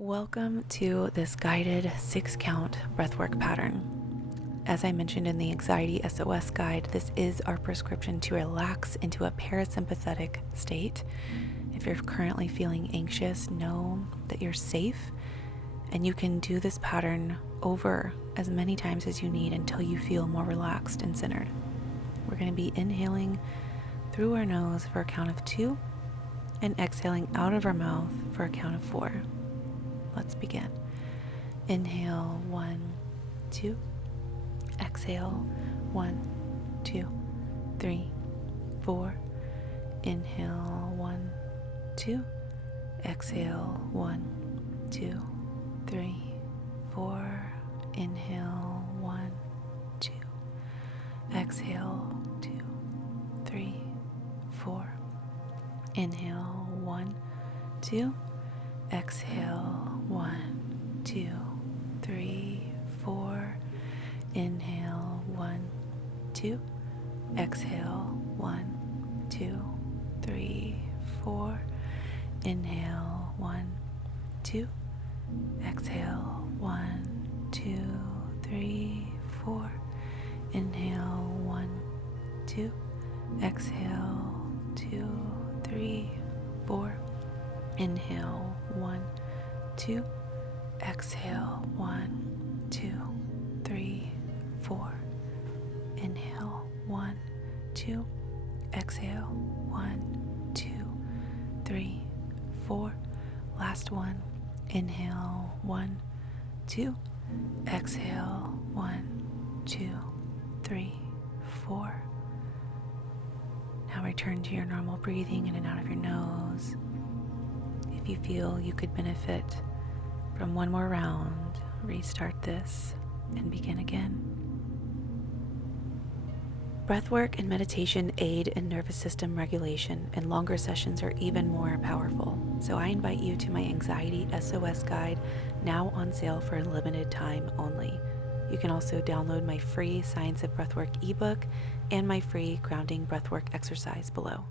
Welcome to this guided 6-count breathwork pattern. As I mentioned in the Anxiety SOS guide, this is our prescription to relax into a parasympathetic state. If you're currently feeling anxious, know that you're safe and you can do this pattern over as many times as you need until you feel more relaxed and centered. We're going to be inhaling through our nose for a count of 2 and exhaling out of our mouth for a count of 4. Let's begin. Inhale, 1, 2. Exhale, 1, 2, 3, 4. Inhale, 1, 2. Exhale, 1, 2, 3, 4. Inhale, 1, 2. Exhale, 2, 3, 4. Inhale, 1, 2. Exhale, 1, 2, 3, 4. Inhale, 1, 2. Exhale, 1, 2, 3, 4. Inhale, 1, 2. Exhale, 1, 2, 3, 4. Inhale, 1, 2. Exhale, 2, 3, 4. Inhale, 1, 2. Exhale, 1, 2, 3, 4. Inhale, 1, 2. Exhale, 1, 2, 3, 4. Last one. Inhale, 1, 2. Exhale, 1, 2, 3, 4. Now return to your normal breathing in and out of your nose. If you feel you could benefit from one more round, restart this and begin again. Breathwork and meditation aid in nervous system regulation, and longer sessions are even more powerful. So I invite you to my Anxiety SOS guide, now on sale for a limited time only. You can also download my free Science of Breathwork ebook and my free grounding breathwork exercise below.